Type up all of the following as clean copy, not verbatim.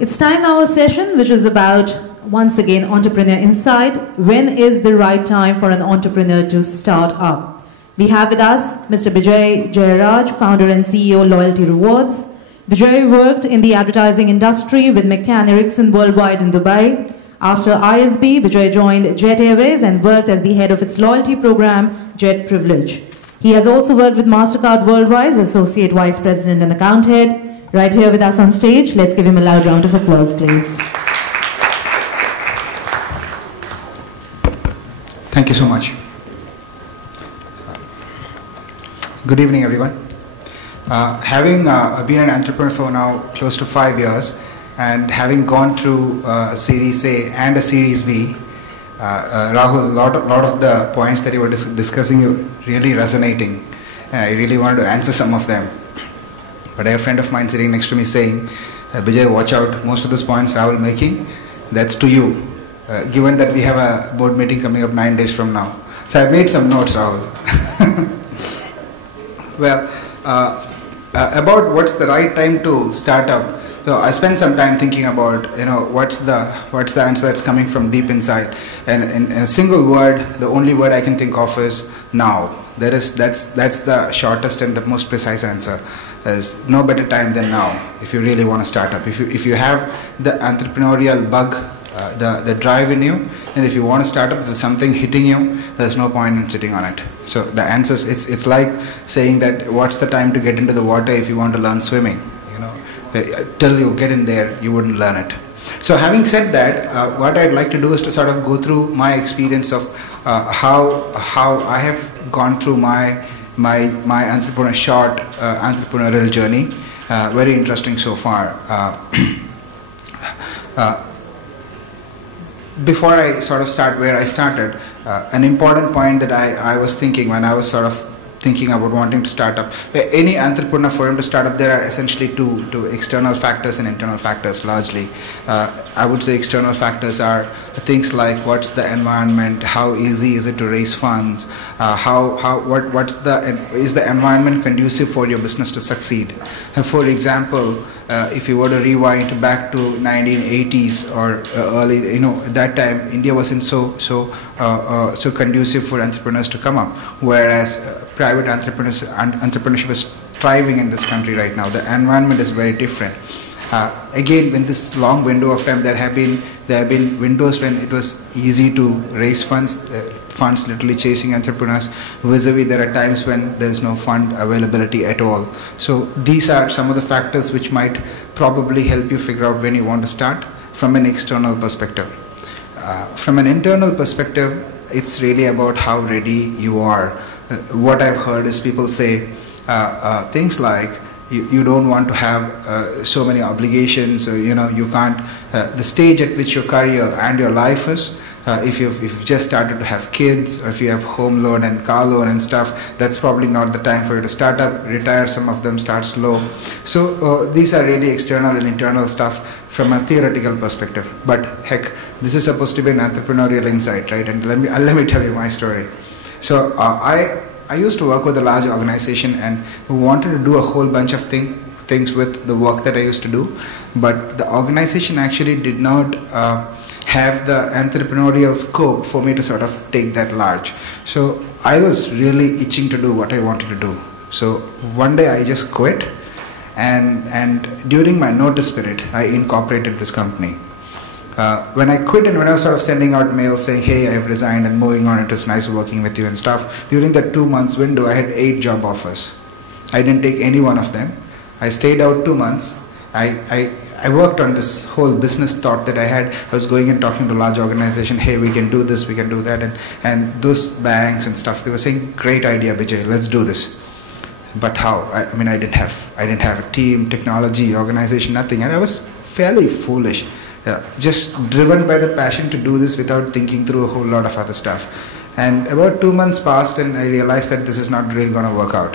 It's time now a session which is about, once again, Entrepreneur Insight. When is the right time for an entrepreneur to start up? We have with us Mr. Bijaei Jayaraj, founder and CEO, Loylty Rewardz. Bijaei worked in the advertising industry with McCann Erickson worldwide in Dubai. After ISB, Bijaei joined Jet Airways and worked as the head of its loyalty program, Jet Privilege. He has also worked with MasterCard Worldwide as Associate Vice President and Account Head. Right here with us on stage, let's give him a loud round of applause, please. Thank you so much. Good evening, everyone. Having been an entrepreneur for now close to 5 years, and having gone through a Series A and a Series B, Rahul, a lot of the points that you were discussing are really resonating. I really wanted to answer some of them. But I have a friend of mine sitting next to me saying, Bijaei, watch out, most of those points Rahul making, that's to you, given that we have a board meeting coming up 9 days from now. So I made some notes, Rahul. Well, about what's the right time to start up. So I spent some time thinking about, what's the answer that's coming from deep inside. And in a single word, the only word I can think of is now. That's the shortest and the most precise answer. There's no better time than now if you really want to start up. If you have the entrepreneurial bug, the drive in you, and if you want to start up with something hitting you, there's no point in sitting on it. So the answer is, it's like saying that what's the time to get into the water if you want to learn swimming? Till you get in there, you wouldn't learn it. So having said that, what I'd like to do is to sort of go through my experience of how I have gone through my entrepreneurial journey. Very interesting so far. Before I sort of start where I started, an important point that I was thinking when I was sort of thinking about wanting to start up. Any entrepreneur, for him to start up, there are essentially two external factors and internal factors largely. I would say external factors are things like what's the environment, how easy is it to raise funds, is the environment conducive for your business to succeed. For example, if you were to rewind back to 1980s or early, at that time India wasn't so conducive for entrepreneurs to come up, whereas private entrepreneurship is thriving in this country right now. The environment is very different. Again, in this long window of time, there have been windows when it was easy to raise funds literally chasing entrepreneurs. Vis-a-vis, there are times when there's no fund availability at all. So these are some of the factors which might probably help you figure out when you want to start from an external perspective. From an internal perspective, it's really about how ready you are. What I've heard is people say things like, you don't want to have so many obligations, or, you can't, the stage at which your career and your life is, if you've just started to have kids, or if you have home loan and car loan and stuff, that's probably not the time for you to start up, retire some of them, start slow. So these are really external and internal stuff from a theoretical perspective. But heck, this is supposed to be an entrepreneurial insight, right? And let me tell you my story. So I used to work with a large organization and who wanted to do a whole bunch of things with the work that I used to do, but the organization actually did not have the entrepreneurial scope for me to sort of take that large. So I was really itching to do what I wanted to do. So one day I just quit, and during my notice period, I incorporated this company. When I quit and when I was sort of sending out mails saying, hey, I've resigned and moving on, it was nice working with you and stuff, during that 2 months window, I had 8 job offers. I didn't take any one of them. I stayed out 2 months. I worked on this whole business thought that I had. I was going and talking to large organization, hey, we can do this, we can do that. And those banks and stuff, they were saying, great idea, Bijaei, let's do this. But how? I mean, I didn't have a team, technology, organization, nothing. And I was fairly foolish. Just driven by the passion to do this without thinking through a whole lot of other stuff. And about 2 months passed and I realized that this is not really going to work out.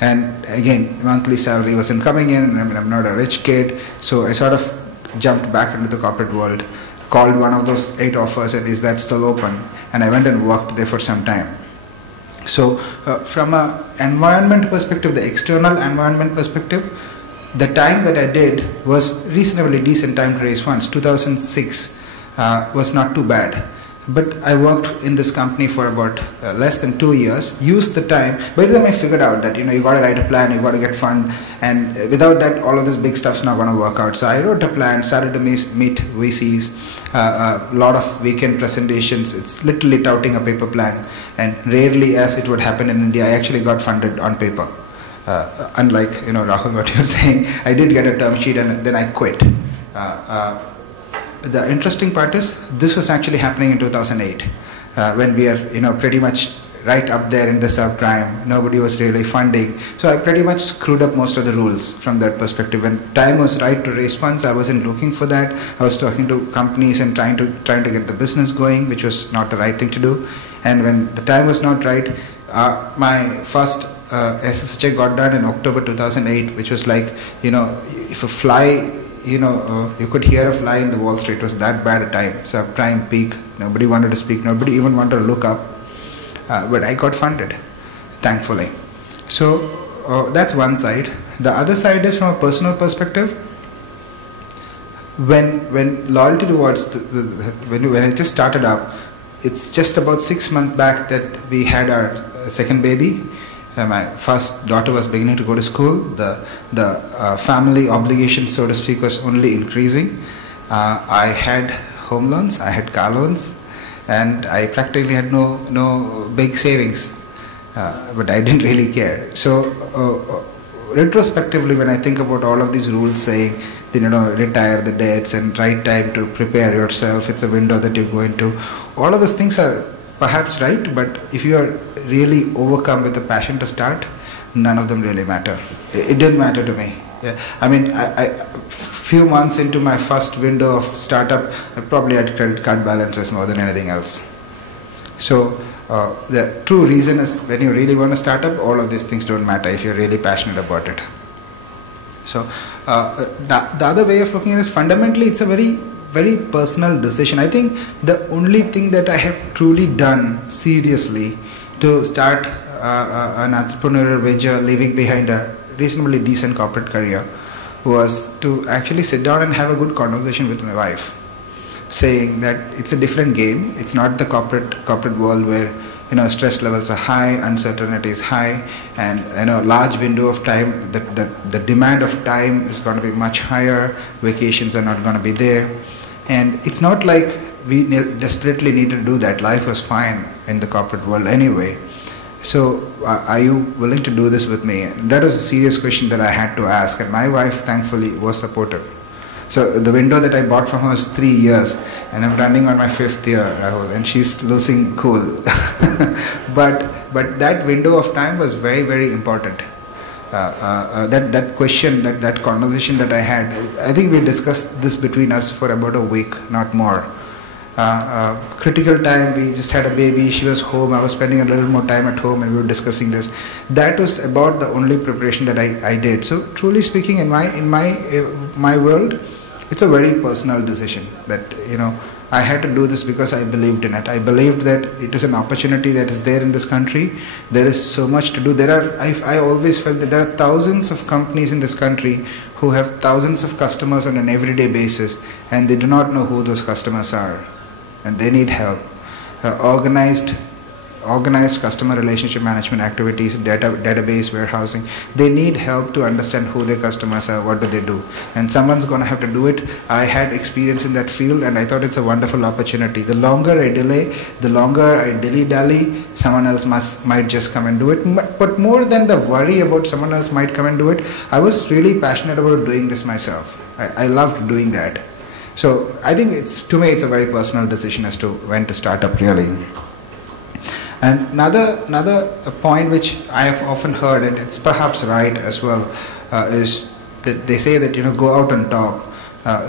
And again, monthly salary wasn't coming in, and I'm not a rich kid, so I sort of jumped back into the corporate world, called one of those 8 offers and is that still open? And I went and worked there for some time. So from an environment perspective, the external environment perspective, The time that I did was reasonably decent time to raise funds. 2006 was not too bad. But I worked in this company for about less than 2 years, used the time. By the time I figured out that, you got to write a plan, you got to get fund, and without that, all of this big stuff's not going to work out. So I wrote a plan, started to meet VCs, a lot of weekend presentations. It's literally touting a paper plan, and rarely, as it would happen in India, I actually got funded on paper. Unlike, Rahul, what you're saying, I did get a term sheet and then I quit. The interesting part is this was actually happening in 2008 when we are pretty much right up there in the subprime. Nobody was really funding, so I pretty much screwed up most of the rules from that perspective. When time was right to raise funds, I wasn't looking for that. I was talking to companies and trying to get the business going, which was not the right thing to do. And when the time was not right, my first SSHA got done in October 2008, which was like, if a fly, you could hear a fly in the Wall Street. It was that bad a time. Subprime peak. Nobody wanted to speak. Nobody even wanted to look up. But I got funded, thankfully. So that's one side. The other side is from a personal perspective. When Loylty Rewardz, when I just started up, it's just about 6 months back that we had our second baby. My first daughter was beginning to go to school. The family obligation, so to speak, was only increasing. I had home loans, I had car loans, and I practically had no big savings. But I didn't really care. So retrospectively, when I think about all of these rules saying, retire the debts and right time to prepare yourself, it's a window that you go into, all of those things are perhaps right, but if you are really overcome with a passion to start, none of them really matter. It didn't matter to me. Yeah. I mean, I few months into my first window of startup, I probably had credit card balances more than anything else. So the true reason is when you really want to start up, all of these things don't matter if you're really passionate about it. So the other way of looking at it is fundamentally it's a very personal decision. I think the only thing that I have truly done seriously to start an entrepreneurial venture, leaving behind a reasonably decent corporate career, was to actually sit down and have a good conversation with my wife, saying that it's a different game. It's not the corporate world where stress levels are high, uncertainty is high, and large window of time. The demand of time is going to be much higher. Vacations are not going to be there. And it's not like we desperately need to do that. Life was fine in the corporate world anyway. So are you willing to do this with me? And that was a serious question that I had to ask. And my wife, thankfully, was supportive. So the window that I bought from her was 3 years. And I'm running on my 5th year, Rahul. And she's losing cool. But that window of time was very, very important. That question, that conversation that I had, I think we discussed this between us for about a week, not more. Critical time, we just had a baby, she was home, I was spending a little more time at home, and we were discussing this. That was about the only preparation that I did. So truly speaking, in my world, it's a very personal decision that I had to do this because I believed in it. I believed that it is an opportunity that is there in this country. There is so much to do. I always felt that there are thousands of companies in this country who have thousands of customers on an everyday basis, and they do not know who those customers are, and they need help. Organized customer relationship management activities, database warehousing, they need help to understand who their customers are, what do they do, and someone's going to have to do it. I had experience in that field, and I thought it's a wonderful opportunity. The longer I delay, the longer I dilly-dally, someone else might just come and do it. But more than the worry about someone else might come and do it, I was really passionate about doing this myself. I loved doing that. So I think to me it's a very personal decision as to when to start up really. And another point which I have often heard, and it's perhaps right as well, is that they say that go out on top.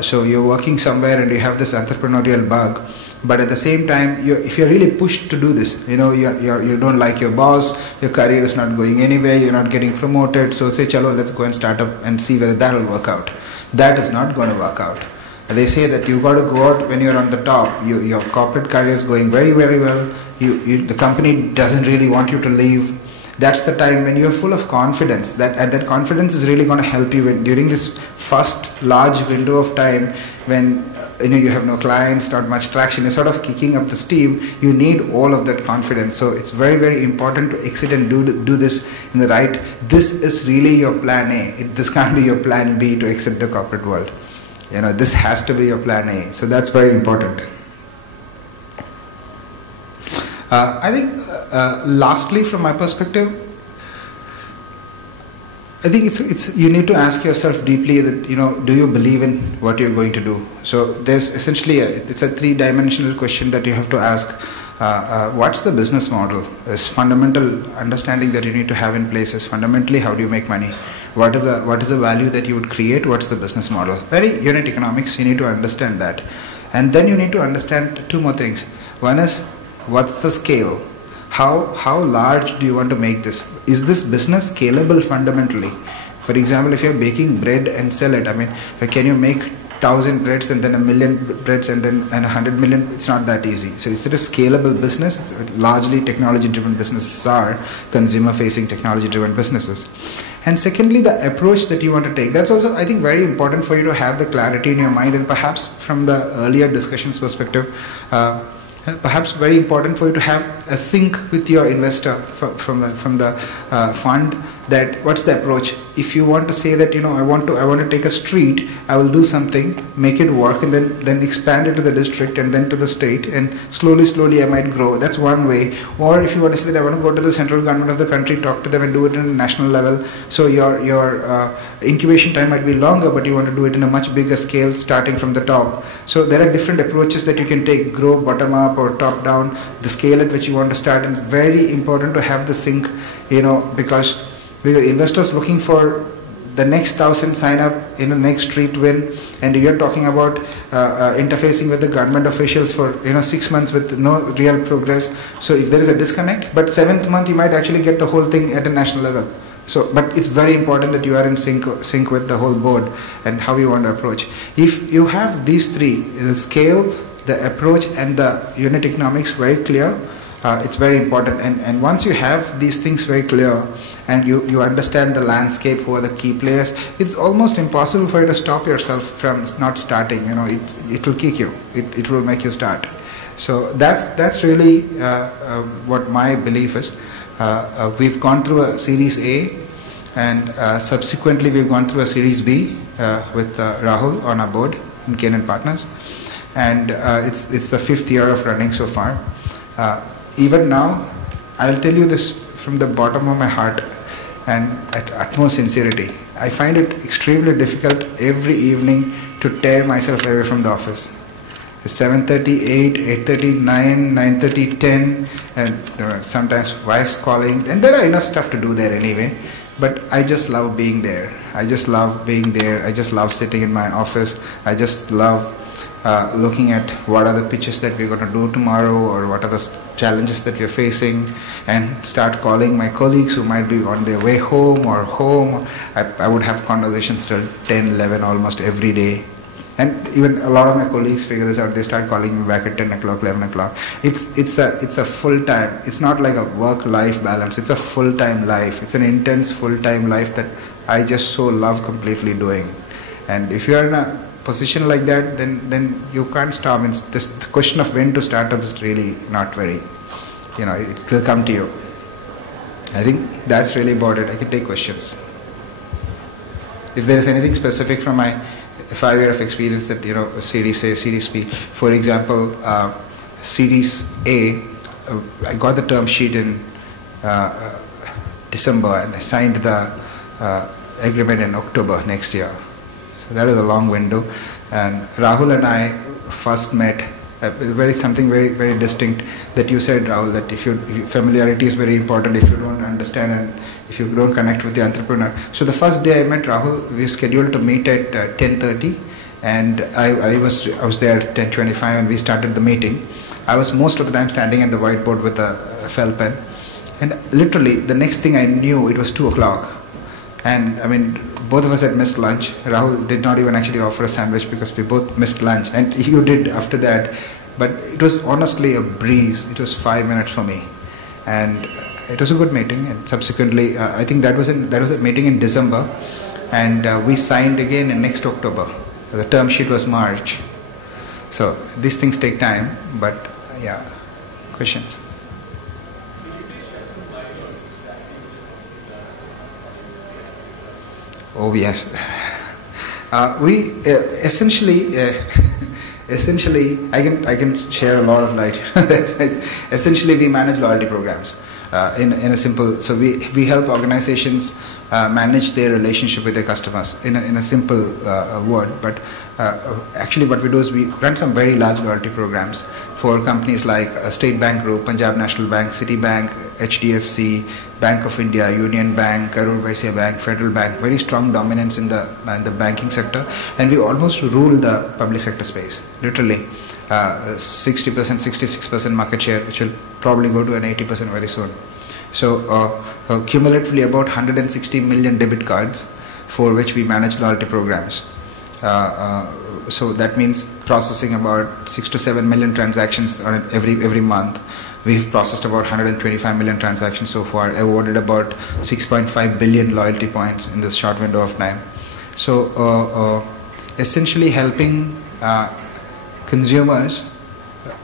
So you're working somewhere and you have this entrepreneurial bug, but at the same time, if you're really pushed to do this, you don't like your boss, your career is not going anywhere, you're not getting promoted. So say, chalo, let's go and start up and see whether that will work out. That is not going to work out. They say that you've got to go out when you're on the top. Your corporate career is going very, very well. The company doesn't really want you to leave. That's the time when you're full of confidence. That confidence is really going to help you during this first large window of time when you have no clients, not much traction, you're sort of kicking up the steam. You need all of that confidence. So it's very, very important to exit and do this in the right. This is really your plan A. This can't be your plan B to exit the corporate world. This has to be your plan A. So that's very important. I think lastly, from my perspective, I think it's you need to ask yourself deeply that do you believe in what you're going to do? So there's essentially it's a three-dimensional question that you have to ask. What's the business model? Is fundamental understanding that you need to have in place is fundamentally how do you make money? What is the value that you would create? What's the business model? Very unit economics. You need to understand that, and then you need to understand two more things. One is what's the scale? How large do you want to make this? Is this business scalable fundamentally? For example, if you're baking bread and sell it, can you make 1,000 breads and then 1,000,000 breads and 100 million? It's not that easy. So is it a scalable business? Largely technology-driven businesses are consumer-facing technology-driven businesses. And secondly, the approach that you want to take. That's also, I think, very important for you to have the clarity in your mind, and perhaps from the earlier discussions perspective, perhaps very important for you to have a sync with your investor from the fund. That what's the approach? If you want to say that I want to take a street, I will do something, make it work, and then expand it to the district and then to the state, and slowly I might grow. That's one way. Or if you want to say that I want to go to the central government of the country, talk to them and do it on a national level. So your incubation time might be longer, but you want to do it in a much bigger scale, starting from the top. So there are different approaches that you can take: grow bottom up or top down. The scale at which you want to start, and it's very important to have the sync, because investors looking for the next 1,000 sign up in the next street win, and you're talking about interfacing with the government officials for 6 months with no real progress. So if there is a disconnect, but 7th month you might actually get the whole thing at a national level. So, but it's very important that you are in sync with the whole board and how you want to approach. If you have these three, the scale, the approach, and the unit economics very clear, it's very important. And once you have these things very clear and you understand the landscape, who are the key players, it's almost impossible for you to stop yourself from not starting. It will kick you. It will make you start. So that's really what my belief is. We've gone through a Series A, and subsequently we've gone through a Series B with Rahul on our board in Canaan Partners, and it's the 5th year of running so far. Even now, I'll tell you this from the bottom of my heart and at utmost sincerity. I find it extremely difficult every evening to tear myself away from the office. It's 7:30, 8, 8:30, 9, 9:30, 10, and sometimes wife's calling, and there are enough stuff to do there anyway. But I just love being there. I just love being there. I just love sitting in my office. I just love looking at what are the pitches that we're going to do tomorrow, or what are the challenges that we're facing, and start calling my colleagues who might be on their way home or home. I would have conversations till 10, 11 almost every day. And even a lot of my colleagues figure this out. They start calling me back at 10 o'clock, 11 o'clock. It's a full-time. It's not like a work-life balance. It's a full-time life. It's an intense full-time life that I just so love completely doing. And if you are in a position like that, then you can't stop. It's this, the question of when to start up is really not very, it will come to you. I think that's really about it. I can take questions. If there is anything specific from my 5 years of experience that, Series A, Series B, for example, Series A, I got the term sheet in December, and I signed the agreement in October next year. So that is a long window. And Rahul and I first met, something very, very distinct that you said, Rahul, that familiarity is very important if you don't understand and if you don't connect with the entrepreneur. So the first day I met Rahul, we scheduled to meet at 10:30, and I was there at 10:25, and we started the meeting. I was most of the time standing at the whiteboard with a felt pen, and literally the next thing I knew, it was 2 o'clock. And both of us had missed lunch. Rahul did not even actually offer a sandwich because we both missed lunch, and you did after that. But it was honestly a breeze. It was 5 minutes for me, and it was a good meeting, and subsequently, I think that was a meeting in December, and we signed again in next October. The term sheet was March. So these things take time, but yeah. Questions? Oh yes. We essentially. Essentially, I can share a lot of light. Essentially, we manage loyalty programs in a simple. So we help organizations manage their relationship with their customers in a simple word. But actually, what we do is we run some very large loyalty programs for companies like State Bank Group, Punjab National Bank, Citibank, HDFC, Bank of India, Union Bank, Karur Vysya Bank, Federal Bank. Very strong dominance in the banking sector, and we almost rule the public sector space. Literally, 60%, 66% market share, which will probably go to an 80% very soon. So cumulatively about 160 million debit cards for which we manage loyalty programs. So that means processing about 6 to 7 million transactions on every month. We've processed about 125 million transactions so far, awarded about 6.5 billion loyalty points in this short window of time. So essentially helping consumers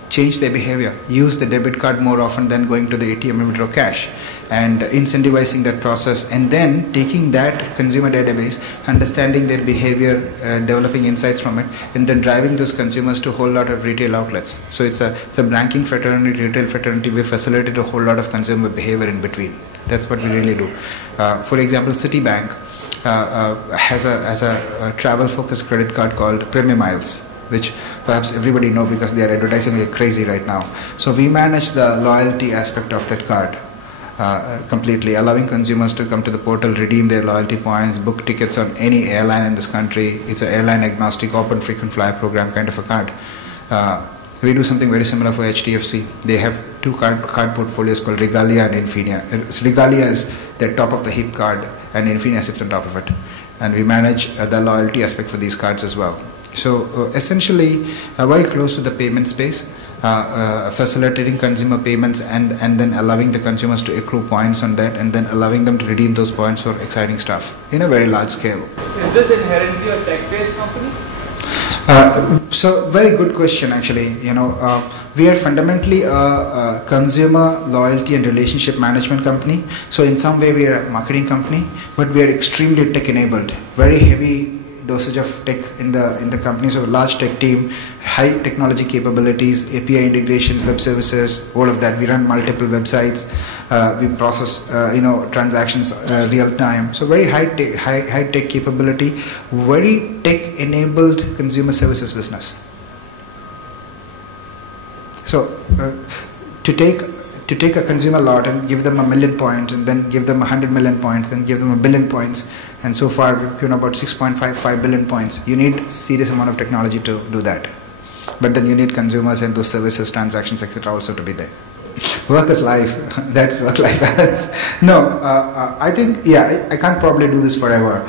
change their behavior, use the debit card more often than going to the ATM and withdraw cash, and incentivizing that process, and then taking that consumer database, understanding their behavior, developing insights from it, and then driving those consumers to a whole lot of retail outlets. So it's a banking fraternity, retail fraternity. We facilitate a whole lot of consumer behavior in between. That's what we really do. For example, Citibank has a travel-focused credit card called Premium Miles, which perhaps everybody know because they are advertising like crazy right now. So we manage the loyalty aspect of that card completely, allowing consumers to come to the portal, redeem their loyalty points, book tickets on any airline in this country. It's an airline agnostic, open frequent flyer program kind of a card. We do something very similar for HDFC. They have two card portfolios called Regalia and Infinia. Regalia is their top of the heap card, and Infinia sits on top of it. And we manage the loyalty aspect for these cards as well. So essentially very close to the payment space, facilitating consumer payments and then allowing the consumers to accrue points on that, and then allowing them to redeem those points for exciting stuff in a very large scale. Is this inherently a tech-based company? So very good question actually. We are fundamentally a consumer loyalty and relationship management company. So in some way we are a marketing company, but we are extremely tech enabled, very heavy dosage of tech in the company. So large tech team, high technology capabilities, API integration, web services, all of that. We run multiple websites. We process transactions real time. So very high tech capability, very tech enabled consumer services business. So to take a consumer lot and give them 1 million points, and then give them 100 million points, then give them 1 billion points, and so far we've given about 6.55 billion points. You need serious amount of technology to do that, but then you need consumers and those services, transactions, etc. also to be there. Work is life. That's work-life balance. No, I think I can't probably do this forever.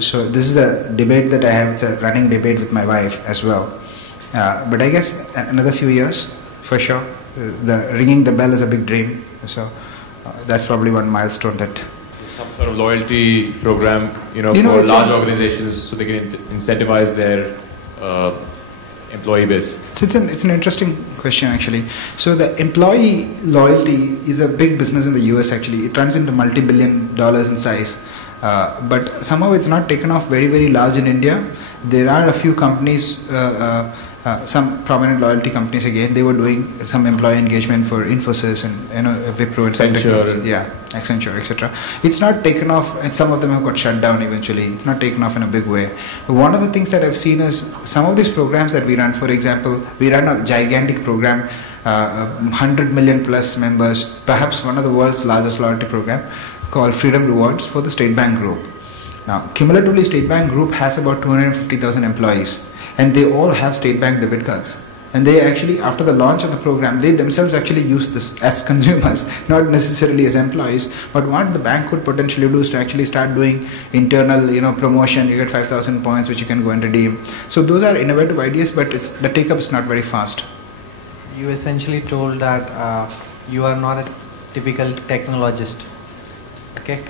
So this is a debate that I have. It's a running debate with my wife as well. But I guess another few years for sure. The ringing the bell is a big dream. So that's probably one milestone that. Some sort of loyalty program, for large organizations, so they can incentivize their employee base. So it's an interesting question actually. So the employee loyalty is a big business in the US actually. It runs into multi-billion dollars in size, but somehow it's not taken off very, very large in India. There are a few companies, some prominent loyalty companies again, they were doing some employee engagement for Infosys and Wipro and Accenture, etc. It's not taken off, and some of them have got shut down eventually. It's not taken off in a big way. One of the things that I've seen is some of these programs that we run. For example, we run a gigantic program, 100 million plus members, perhaps one of the world's largest loyalty program, called Loylty Rewardz for the State Bank Group. Now, cumulatively, State Bank Group has about 250,000 employees. And they all have State Bank debit cards. And they actually, after the launch of the program, they themselves actually use this as consumers, not necessarily as employees. But what the bank could potentially do is to actually start doing internal, promotion. You get 5,000 points, which you can go and redeem. So those are innovative ideas, but the take-up is not very fast. You essentially told that you are not typical technologist. Okay.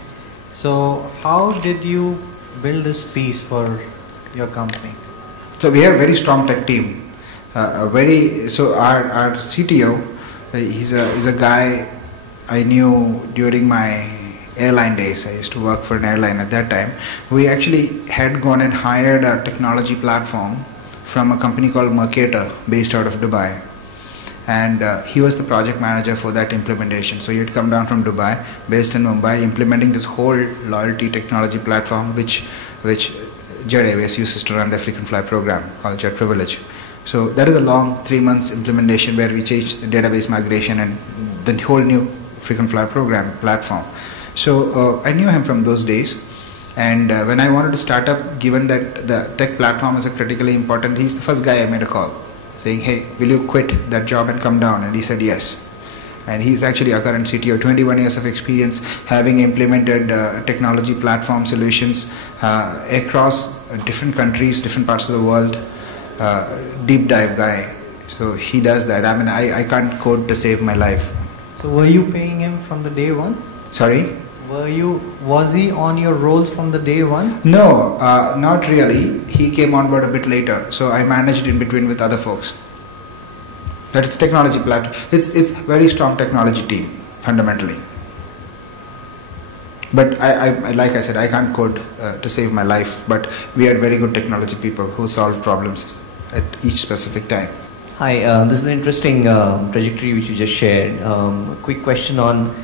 So how did you build this piece for your company? So we have a very strong tech team. So our CTO, he's a guy I knew during my airline days. I used to work for an airline at that time. We actually had gone and hired a technology platform from a company called Mercator based out of Dubai. And he was the project manager for that implementation. So he had come down from Dubai, based in Mumbai, implementing this whole loyalty technology platform, which Jet Airways uses to run the frequent fly program called Jet Privilege. So that is a long 3 months implementation where we changed the database migration and the whole new frequent fly program platform. So I knew him from those days. And when I wanted to start up, given that the tech platform is a critically important, he's the first guy I made a call saying, hey, will you quit that job and come down? And he said yes. And he's actually our current CTO, 21 years of experience, having implemented technology platform solutions across different countries, different parts of the world, deep dive guy. So he does that. I mean, I can't code to save my life. So were you paying him from the day one? Sorry? Was he on your rolls from the day one? No, not really. He came on board a bit later, so I managed in between with other folks. But it's technology platform. It's very strong technology team fundamentally. But I like I said, I can't code to save my life. But we had very good technology people who solved problems at each specific time. Hi, this is an interesting trajectory which you just shared. A quick question on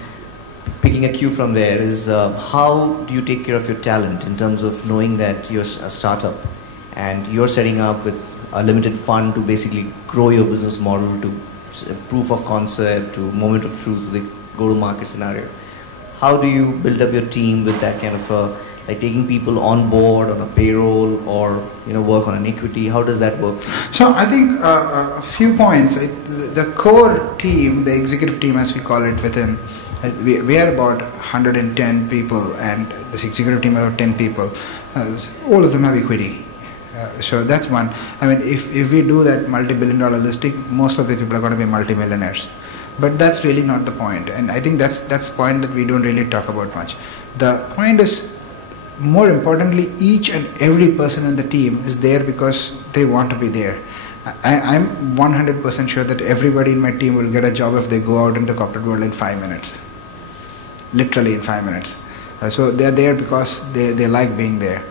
picking a cue from there is how do you take care of your talent in terms of knowing that you're a startup and you're setting up with a limited fund to basically grow your business model to proof of concept to moment of truth, the go-to-market scenario. How do you build up your team with that kind of like taking people on board on a payroll or work on an equity? How does that work for you? So I think a few points. The core team, the executive team as we call it within, we are about 110 people and this executive team about 10 people. All of them have equity. So that's one. I mean, if we do that multi-billion-dollar listing, most of the people are going to be multi-millionaires. But that's really not the point. And I think that's the point that we don't really talk about much. The point is, more importantly, each and every person in the team is there because they want to be there. I'm 100% sure that everybody in my team will get a job if they go out in the corporate world in 5 minutes. Literally in 5 minutes. So they're there because they like being there.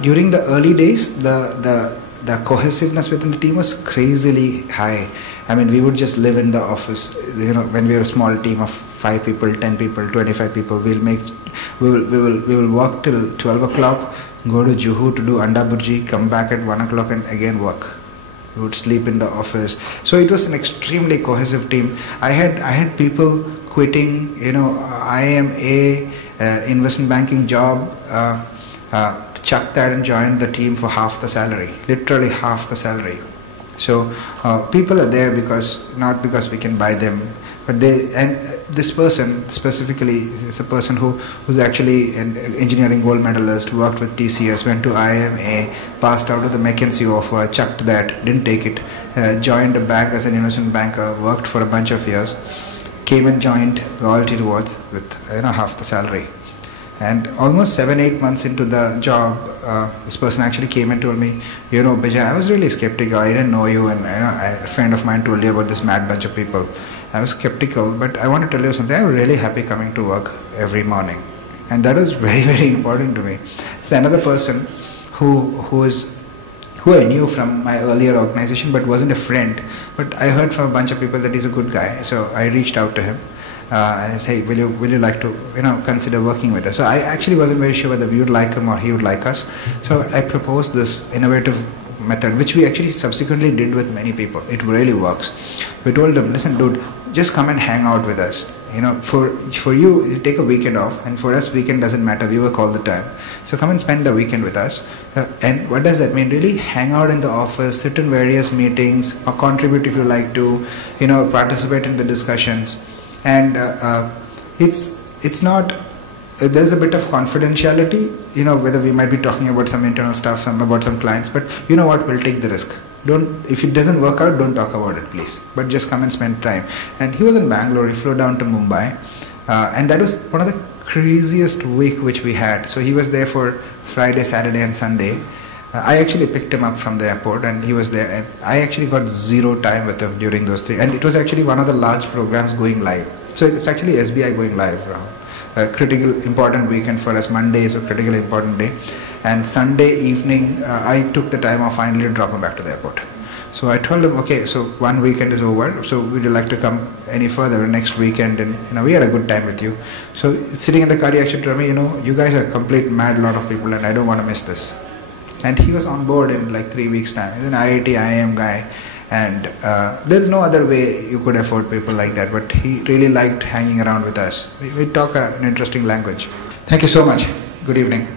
During the early days, the cohesiveness within the team was crazily high. I mean, we would just live in the office. When we were a small team of 5 people, 10 people, 25 people, we will work till 12 o'clock, go to Juhu to do Anda Burji, come back at 1 o'clock and again work. We would sleep in the office. So it was an extremely cohesive team. I had people quitting, IMA, investment banking job, chuck that and join the team for half the salary, literally half the salary. So people are there not because we can buy them, but this person specifically is a person who's actually an engineering gold medalist, worked with TCS, went to IMA, passed out of the McKinsey offer, chucked that, didn't take it, joined a bank as an investment banker, worked for a bunch of years, came and joined Loylty Rewardz with half the salary. And almost 7-8 months into the job, this person actually came and told me, Bijaei, I was really skeptical. I didn't know you, and a friend of mine told you about this mad bunch of people. I was skeptical, but I want to tell you something. I'm really happy coming to work every morning, and that was very, very important to me. It's another person who I knew from my earlier organization, but wasn't a friend. But I heard from a bunch of people that he's a good guy, so I reached out to him. And I said, hey, will you like to consider working with us? So I actually wasn't very sure whether we would like him or he would like us. So I proposed this innovative method, which we actually subsequently did with many people. It really works. We told them, listen, dude, just come and hang out with us. For you take a weekend off, and for us, weekend doesn't matter. We work all the time. So come and spend the weekend with us. And what does that mean? Really hang out in the office, sit in various meetings, or contribute if you like to, participate in the discussions. And it's not, there's a bit of confidentiality, whether we might be talking about some internal stuff, about some clients, but you know what, we'll take the risk. if it doesn't work out, don't talk about it, please. But just come and spend time. And he was in Bangalore. He flew down to Mumbai, and that was one of the craziest week which we had. So he was there for Friday, Saturday, and Sunday. I actually picked him up from the airport, and he was there. And I actually got zero time with him during those 3. And it was actually one of the large programs going live. So it's actually SBI going live. A critical important weekend for us. Monday is a critical important day. And Sunday evening, I took the time off finally to drop him back to the airport. So I told him, okay, so one weekend is over, so would you like to come any further next weekend? And we had a good time with you. So sitting in the car, he actually told me, you guys are a complete mad lot of people, and I don't want to miss this. And he was on board in like 3 weeks' time. He's an IIT, IIM guy, and there's no other way you could afford people like that. But he really liked hanging around with us. We talk an interesting language. Thank you so much. Good evening.